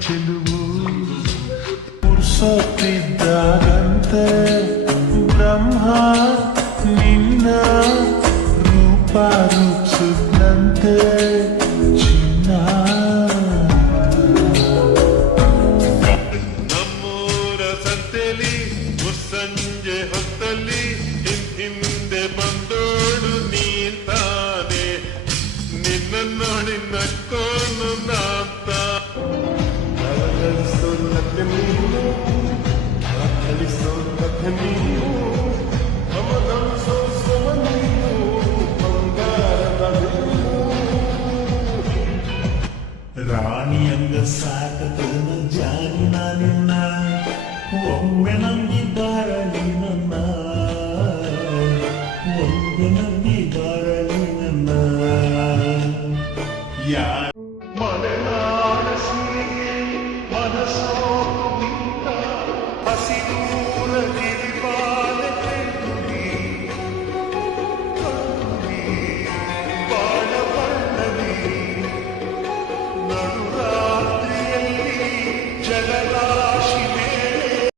ಚೆಲುವು ಪುರ್ಸೊತ್ತಿದ್ದಾಗಂತೆ ಬ್ರಹ್ಮ ನಿನ್ನ ರೂಪ ರೂಪಿಸುತ್ತಂತೆ ಚಿನ್ನ ನಮ್ಮೂರ ಸಂತೆಲಿ ಮುಸ್ಸಂಜೆ ಹೊತ್ತಲ್ಲಿ ಹಿಂದೆ ಬಂದೋಳು ನೀಂತಾನೆ ನಿನ್ನ ನೋಡಿ ನಕ್ಕೋನು ನಾಂತ ರಾಣಿಯಂಗ ಸಾಕತನ ಜಾನಿನ ನಿನ್ನ ಒಮ್ಮೆ ನಂಬಿದ್ದಾರಲಿ ನನ್ನ ಒಮ್ಮೆ ನಂಬಿದ್ದಾರಲಿ ನನ್ನ